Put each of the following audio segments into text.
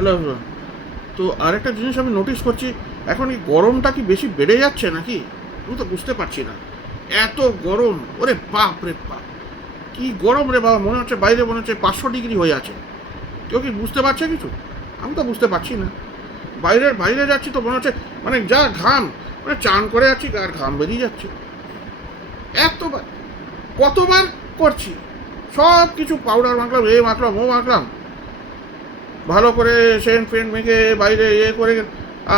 Hello. তো আরেকটা জিনিস আমি নোটিস করছি, এখন এই গরমটা কি বেশি বেড়ে যাচ্ছে নাকি? আমি তো বুঝতে পারছি না। এত গরম, ওরে বাপ রে বাপ! কি গরম রে বাবা! মনে হচ্ছে বাইরে মনে হচ্ছে 500 ডিগ্রি হয়ে আছে। কেউ কি বুঝতে পারছে কিছু? আমি তো বুঝতে পারছি না। বাইরে যাচ্ছি তো মনে হচ্ছে মানে যা ঘাম, মানে চান করে যাচ্ছি আর ঘাম বেরিয়ে যাচ্ছে। এতবার, কতবার করছি, সব কিছু পাউডার মাখলাম, এ মাখলাম, ও মাখলাম, ভালো করে সেন্ট ফেন্ট মেখে বাইরে করে,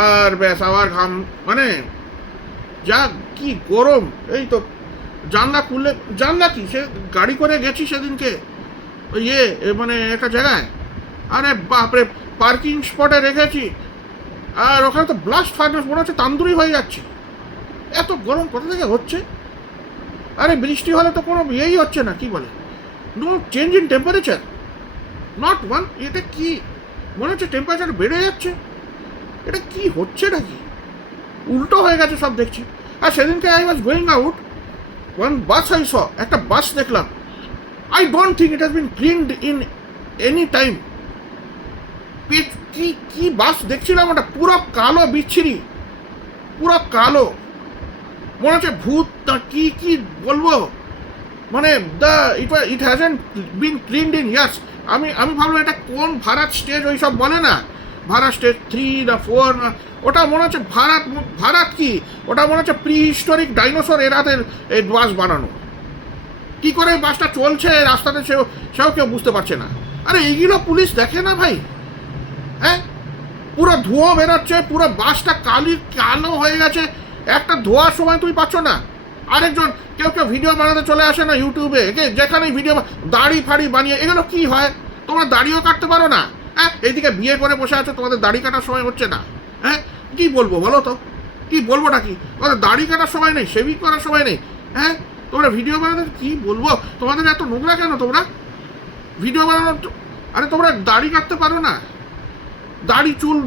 আর ব্যাস আবার ঘাম। মানে যা কি গরম! এই তো জানলা খুললে, জানলা কি, সে গাড়ি করে গেছি সেদিনকে ওই মানে একটা জায়গায়, আরে বাপরে, পার্কিং স্পটে রেখেছি, আর ওখানে তো ব্লাস্ট ফার্নেস, মনে হচ্ছে তান্দুরি হয়ে যাচ্ছে। এত গরম কোথা থেকে হচ্ছে? আরে বৃষ্টি হলে তো কোনো ইয়েই হচ্ছে না, কি বলে, no change in temperature, not one. এটা কি, মনে হচ্ছে টেম্পারেচার বেড়ে যাচ্ছে। এটা কি হচ্ছে নাকি? উল্টো হয়ে গেছে সব দেখছি। আর সেদিনকে I was going out, one bus I saw, একটা বাস দেখলাম, I don't think it has been cleaned in any time. কি কি বাস দেখছিলাম, ওটা পুরো কালো, বিচ্ছিরি, পুরো কালো, মনে হচ্ছে ভূত না কি কি বলবো। মানে it hasn't been cleaned in years. আমি ভাবলাম এটা কোন ভারত স্টেজ, ওই সব বলে না, ভারত স্টেজ 3 না 4 না, ওটা মনে হচ্ছে ভারত কি, ওটা মনে হচ্ছে প্রি হিস্টোরিক ডাইনোসর এরাদের এই বাস বানানো। কি করে বাসটা চলছে রাস্তাতে সেও কেউ বুঝতে পারছে না। আরে এইগুলো পুলিশ দেখে না ভাই? হ্যাঁ, পুরো ধোঁয়া বেরোচ্ছে, পুরো বাসটা কালো হয়ে গেছে, একটা ধোয়ার সময় তুমি পাচ্ছ না। আরেকজন কেউ ভিডিও বানাতে চলে আসে না ইউটিউবে, যেখানে ভিডিও দাড়ি ফাড়ি বানিয়ে, এগুলো কি হয়? তোমরা দাড়িও কাটতে পারো না? হ্যাঁ, এইদিকে বিয়ে করে বসে আছো, তোমাদের দাড়ি কাটার সময় হচ্ছে না? হ্যাঁ, কি বলবো বলো তো, কি বলবো নাকি? তোমাদের দাড়ি কাটার সময় নেই, শেভিং করার সময় নেই? হ্যাঁ, তোমরা ভিডিও বানাতে, কি বলবো, তোমাদের এত নোংরা কেন তোমরা ভিডিও বানানোর? আরে তোমরা দাড়ি কাটতে পারো না? দাড়ি চুল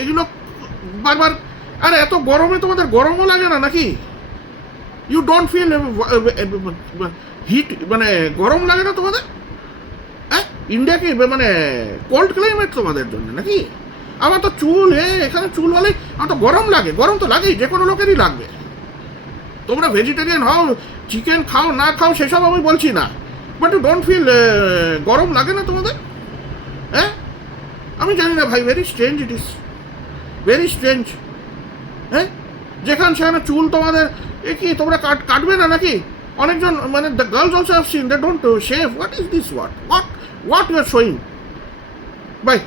এগুলো বারবার। আরে এত গরমে তোমাদের গরমও লাগে না নাকি? ইউ ডোন্ট ফিল হিট, মানে গরম লাগে না তোমাদের? হ্যাঁ, ইন্ডিয়া কি মানে কোল্ড ক্লাইমেট তোমাদের জন্য নাকি? আমার তো চুল, এখানে চুল হলে আমার তো গরম লাগে। গরম তো লাগেই, যে কোনো লোকেরই লাগবে। তোমরা ভেজিটেরিয়ান হও, চিকেন খাও না খাও সেসব আমি বলছি না, বাট ইউ ডোন্ট ফিল গরম লাগে না তোমাদের? হ্যাঁ, আমি জানি না ভাই, very strange, it is very strange. হ্যাঁ, সেখানে চুল তোমাদের, এ কি তোমরা কাটবে না নাকি? অনেকজন, মানে the girls also have seen, they don't shave. What is this, what you are showing? By.